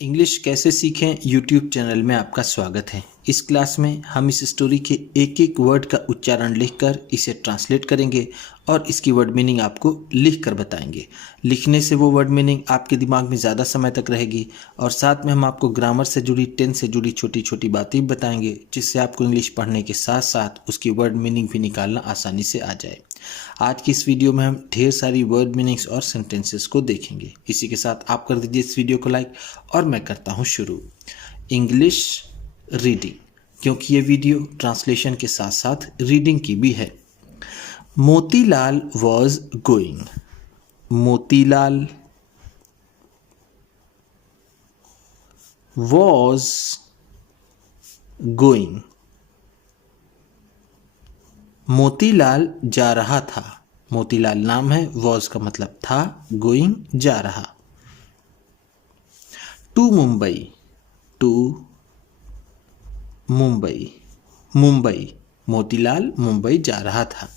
English कैसे सीखें YouTube channel में आपका स्वागत है। इस क्लास में हम इस स्टोरी के एक एक वर्ड का उच्चारण लिखकर इसे ट्रांसलेट करेंगे और इसकी वर्ड मीनिंग आपको लिख कर बताएंगे। लिखने से वो वर्ड मीनिंग आपके दिमाग में ज़्यादा समय तक रहेगी और साथ में हम आपको ग्रामर से जुड़ी टेंस से जुड़ी छोटी छोटी बातें भी बताएंगे, जिससे आपको इंग्लिश पढ़ने के साथ साथ उसकी वर्ड मीनिंग भी निकालना आसानी से आ जाए। आज की इस वीडियो में हम ढेर सारी वर्ड मीनिंग्स और सेंटेंसेस को देखेंगे। इसी के साथ आप कर दीजिए इस वीडियो को लाइक और मैं करता हूं शुरू। इंग्लिश रीडिंग, क्योंकि ये वीडियो ट्रांसलेशन के साथ साथ रीडिंग की भी है। Motilal was going. Motilal was going. Motilal जा रहा था। मोतीलाल नाम है, वॉज का मतलब था, गोइंग जा रहा। टू मुंबई। टू मुंबई। मुंबई, मोतीलाल मुंबई जा रहा था।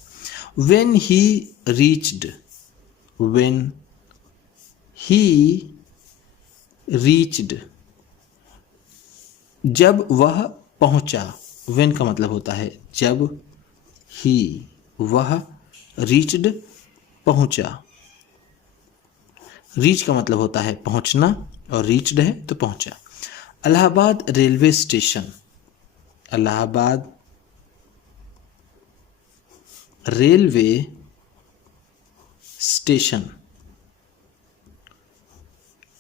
When he reached, when he reached, जब वह पहुंचा। when का मतलब होता है जब, ही वह, reached पहुंचा। रीच का मतलब होता है पहुंचना और रीच्ड है तो पहुंचा। Allahabad railway station. Allahabad railway station.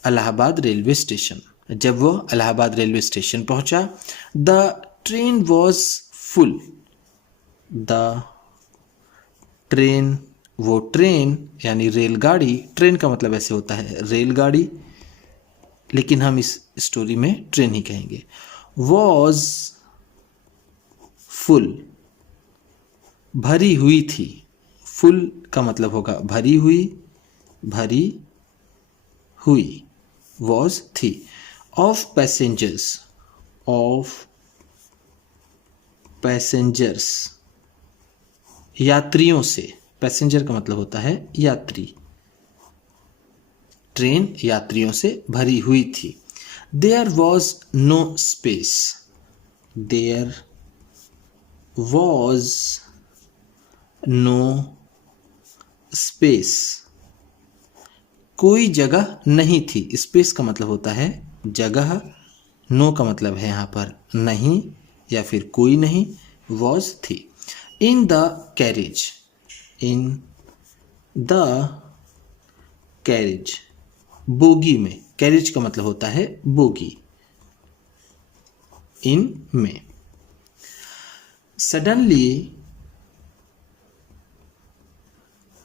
Allahabad railway station, जब वो इलाहाबाद रेलवे स्टेशन पहुंचा। The train was full. The train, वो ट्रेन यानी रेलगाड़ी। ट्रेन का मतलब ऐसे होता है रेलगाड़ी, लेकिन हम इस स्टोरी में ट्रेन ही कहेंगे। वॉज फुल, भरी हुई थी। फुल का मतलब होगा भरी हुई, भरी हुई। वॉज थी। Of passengers. ऑफ पैसेंजर्स, यात्रियों से। पैसेंजर का मतलब होता है यात्री। ट्रेन यात्रियों से भरी हुई थी। There was no space. There was no space, कोई जगह नहीं थी। स्पेस का मतलब होता है जगह, नो का मतलब है यहाँ पर नहीं या फिर कोई नहीं। वॉज थी। इन the carriage. In the carriage, bogie में। कैरेज का मतलब होता है बोगी। इन में। सडनली,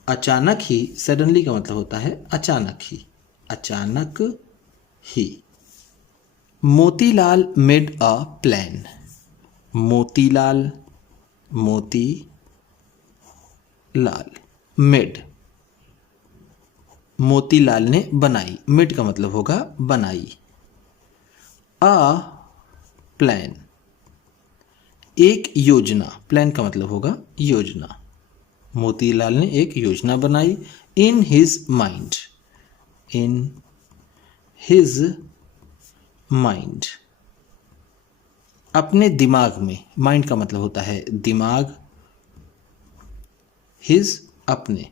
अचानक ही। सडनली का मतलब होता है अचानक ही, अचानक ही। Motilal made a plan. Motilal, Moti Lal, made, Motilal ने बनाई। मेड का मतलब होगा बनाई। अ प्लान, एक योजना। प्लान का मतलब होगा योजना। मोतीलाल ने एक योजना बनाई। In his mind. In his mind, अपने दिमाग में। माइंड का मतलब होता है दिमाग। हिज, अपने।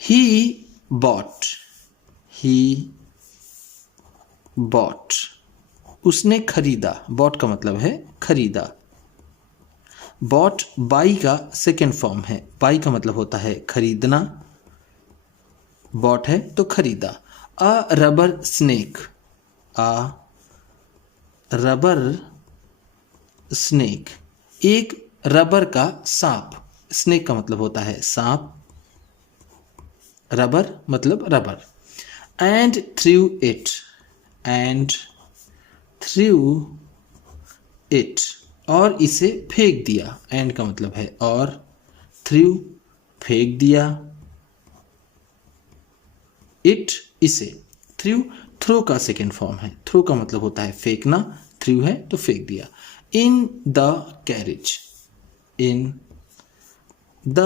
He bought. ही बॉट, उसने खरीदा। बॉट का मतलब है खरीदा। बॉट बाई का सेकेंड फॉर्म है। बाई का मतलब होता है खरीदना। बॉट है तो खरीदा। अ रबर स्नेक। अ रबर स्नेक, एक रबर का सांप। स्नेक का मतलब होता है सांप, रबर मतलब rubber. And through it. And through it, और इसे फेंक दिया। एंड का मतलब है और, थ्रू फेंक दिया, इट इसे। थ्रू, थ्रो का सेकेंड फॉर्म है। थ्रो का मतलब होता है फेंकना, थ्रू है तो फेंक दिया। In the carriage. In the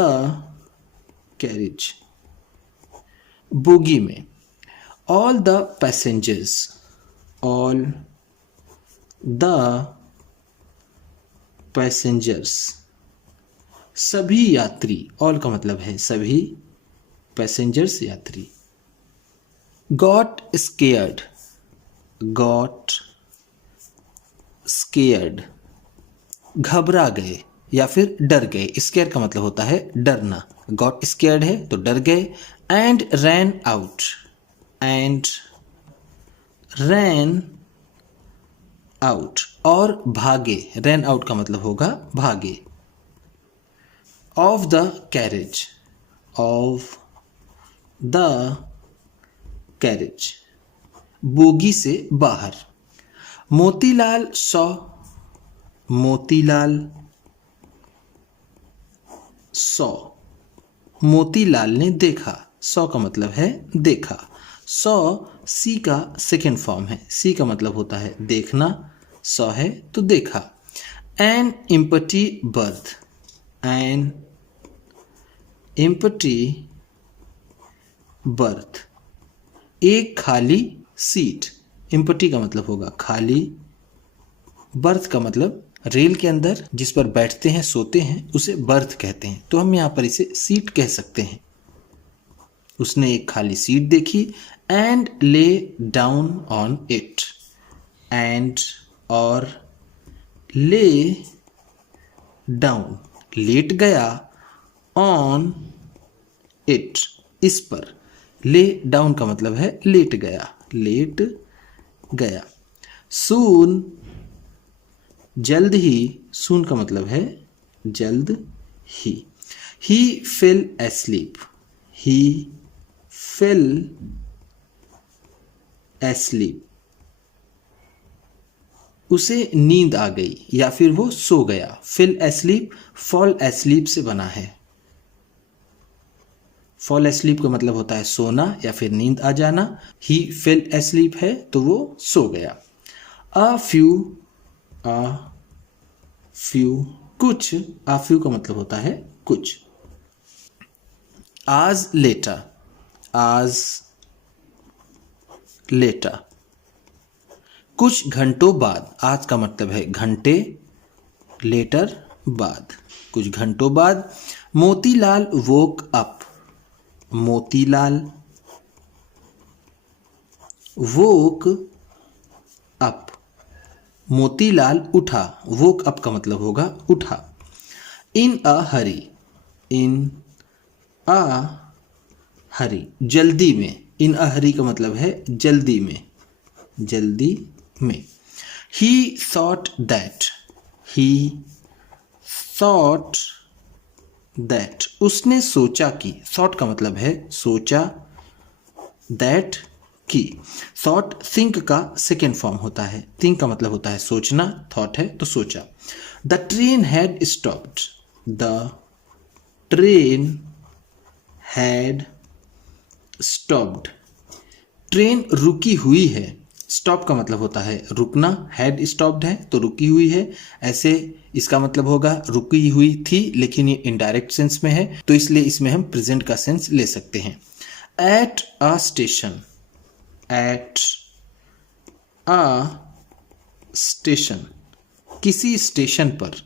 carriage, bogie में। All the passengers, all the passengers, सभी यात्री, ऑल का मतलब है सभी, पैसेंजर्स यात्री। गॉट स्केयर्ड, गॉट स्केयर्ड, घबरा गए या फिर डर गए। स्केयर का मतलब होता है डरना, गॉट स्केयर्ड है तो डर गए। And ran out, and ran out, और भागे, रैन आउट का मतलब होगा भागे। Of the carriage, of the carriage, bogie से बाहर। मोतीलाल सॉ, मोतीलाल सॉ, मोतीलाल ने देखा, सॉ का मतलब है देखा। सॉ सी का सेकेंड फॉर्म है, सी का मतलब होता है देखना, सॉ है तो देखा। An empty birth, an empty birth, एक खाली सीट। एम्प्टी का मतलब होगा खाली, बर्थ का मतलब रेल के अंदर जिस पर बैठते हैं सोते हैं उसे बर्थ कहते हैं, तो हम यहाँ पर इसे सीट कह सकते हैं। उसने एक खाली सीट देखी। And lay down on it, and और ले डाउन, लेट गया, ऑन इट, इस पर। ले डाउन का मतलब है लेट गया, लेट गया। सून, जल्द ही, सून का मतलब है जल्द ही। ही फेल एस्लीप, ही फेल एस्लीप, उसे नींद आ गई या फिर वो सो गया। फेल एस्लीप फॉल एस्लीप से बना है। फॉल एस्लीप का मतलब होता है सोना या फिर नींद आ जाना। ही फेल एस्लीप है तो वो सो गया। अ फ्यू, अ फ्यू, कुछ, अ फ्यू का मतलब होता है कुछ। आज लेटर, आज लेटर, कुछ घंटों बाद, आज का मतलब है घंटे, लेटर बाद, कुछ घंटों बाद। Motilal woke up, Motilal woke up, Motilal उठा, वोक अप का मतलब होगा उठा। इन अ हरी, इन अ हरी, जल्दी में। इन अ हरी का मतलब है जल्दी में, जल्दी में। ही thought that, he thought that, उसने सोचा कि, थॉट का मतलब है सोचा, दैट की। थॉट थिंक का सेकेंड फॉर्म होता है, थिंक का मतलब होता है सोचना, थॉट है तो सोचा। The train had stopped, the train had stopped, train रुकी हुई है। स्टॉप का मतलब होता है रुकना, हैड स्टॉप्ड है तो रुकी हुई है, ऐसे इसका मतलब होगा रुकी हुई थी, लेकिन ये इनडायरेक्ट सेंस में है तो इसलिए इसमें हम प्रेजेंट का सेंस ले सकते हैं। At a station, at a station, किसी स्टेशन पर।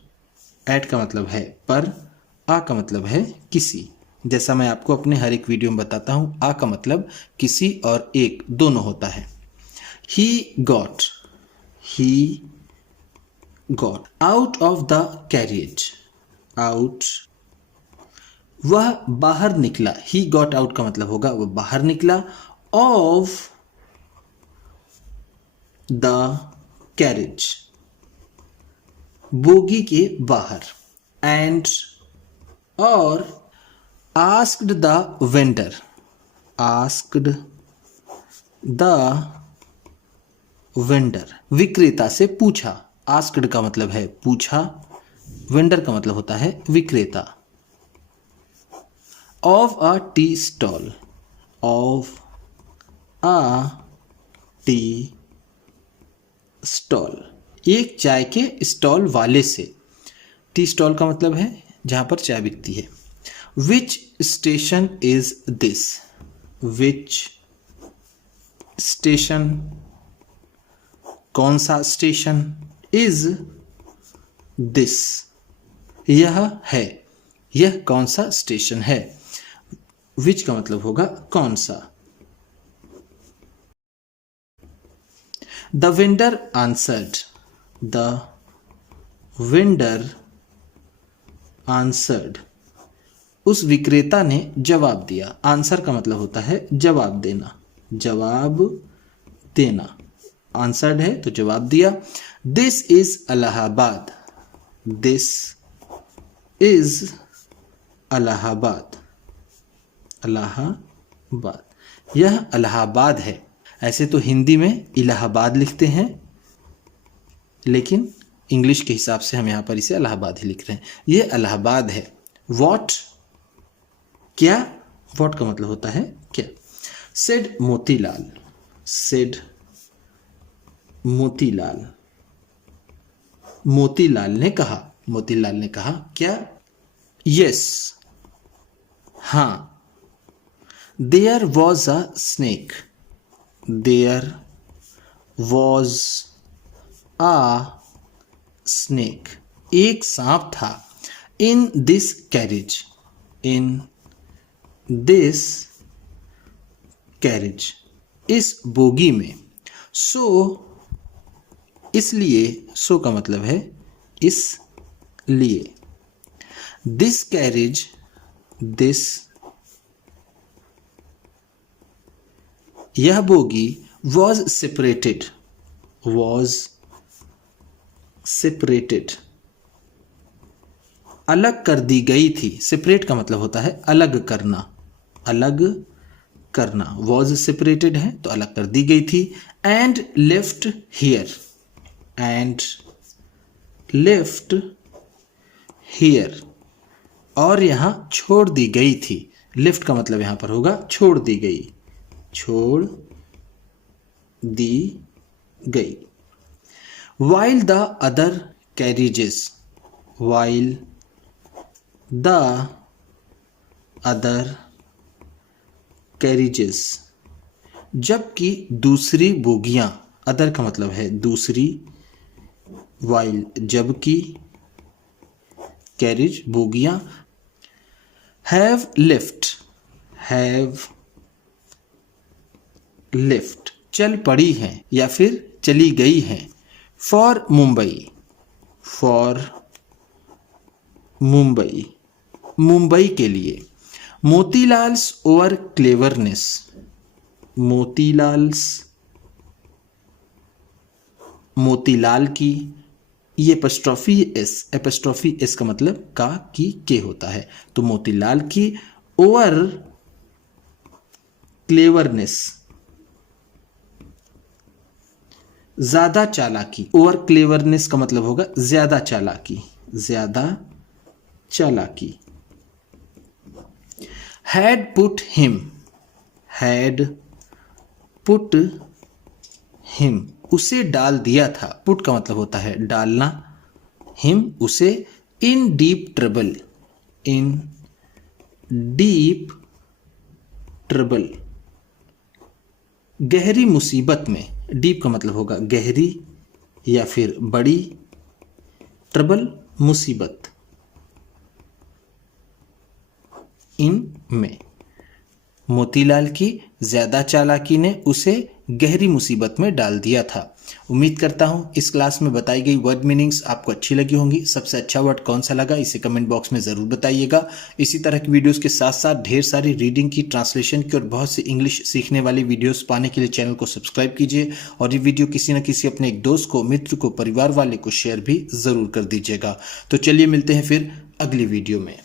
एट का मतलब है पर, आ का मतलब है किसी। जैसा मैं आपको अपने हर एक वीडियो में बताता हूँ, आ का मतलब किसी और एक दोनों होता है। He got, he got out of the carriage, out, वह बाहर निकला। ही गॉट आउट का मतलब होगा वह बाहर निकला। ऑफ द कैरिज, बोगी के बाहर। एंड और asked the vendor, asked the vendor, विक्रेता से पूछा। आस्क्ड का मतलब है पूछा, वेंडर का मतलब होता है विक्रेता। Of a tea stall, of a tea stall, एक चाय के स्टॉल वाले से। टी स्टॉल का मतलब है जहां पर चाय बिकती है। Which station is this, which station, कौन सा स्टेशन। इज दिस, यह है, यह कौन सा स्टेशन है। विच का मतलब होगा कौन सा। The vendor answered, the vendor answered, उस विक्रेता ने जवाब दिया। आंसर का मतलब होता है जवाब देना, जवाब देना। आंसर्ड है तो जवाब दिया। This is Allahabad, this is Allahabad, Allahabad, यह इलाहाबाद है। ऐसे तो हिंदी में इलाहाबाद लिखते हैं, लेकिन इंग्लिश के हिसाब से हम यहाँ पर इसे इलाहाबाद ही लिख रहे हैं। यह इलाहाबाद है। वॉट, क्या, वॉट का मतलब होता है क्या। सेड मोतीलाल, सेड मोतीलाल, मोतीलाल ने कहा, मोतीलाल ने कहा क्या। यस, हाँ। There was a snake, there was a snake, एक सांप था। In this carriage, in this carriage, इस बोगी में। सो, इसलिए, सो का मतलब है इसलिए। दिस कैरेज, दिस, यह bogie was separated, was separated, अलग कर दी गई थी। सेपरेट का मतलब होता है अलग करना, अलग करना। वॉज सेपरेटेड है तो अलग कर दी गई थी। And left here, and left here, और यहां छोड़ दी गई थी। लेफ्ट का मतलब यहां पर होगा छोड़ दी गई, छोड़ दी गई। While the other carriages, while the other carriages, जबकि दूसरी बोगियां, अदर का मतलब है दूसरी, while जबकि, carriage बोगियां, have left, have left, चल पड़ी हैं या फिर चली गई हैं। फॉर मुंबई, फॉर मुंबई, मुंबई के लिए। मोतीलाल्स ओवर क्लेवरनेस, मोतीलाल्स, मोतीलाल की, ये एपस्ट्रॉफी एस का मतलब का की के होता है, तो मोतीलाल की ओवर क्लेवरनेस, ज्यादा चालाकी। ओवर क्लेवरनेस का मतलब होगा ज्यादा चालाकी, ज्यादा चालाकी। Had put him, had put him, उसे डाल दिया था। पुट का मतलब होता है डालना, हिम उसे। इन डीप ट्रबल, इन डीप ट्रबल, गहरी मुसीबत में। डीप का मतलब होगा गहरी या फिर बड़ी, ट्रबल मुसीबत, इन में। मोतीलाल की ज्यादा चालाकी ने उसे गहरी मुसीबत में डाल दिया था। उम्मीद करता हूं इस क्लास में बताई गई वर्ड मीनिंग्स आपको अच्छी लगी होंगी। सबसे अच्छा वर्ड कौन सा लगा इसे कमेंट बॉक्स में ज़रूर बताइएगा। इसी तरह की वीडियोस के साथ साथ ढेर सारी रीडिंग की, ट्रांसलेशन की और बहुत सी इंग्लिश सीखने वाली वीडियोस पाने के लिए चैनल को सब्सक्राइब कीजिए और ये वीडियो किसी न किसी अपने एक दोस्त को, मित्र को, परिवार वाले को शेयर भी ज़रूर कर दीजिएगा। तो चलिए मिलते हैं फिर अगली वीडियो में।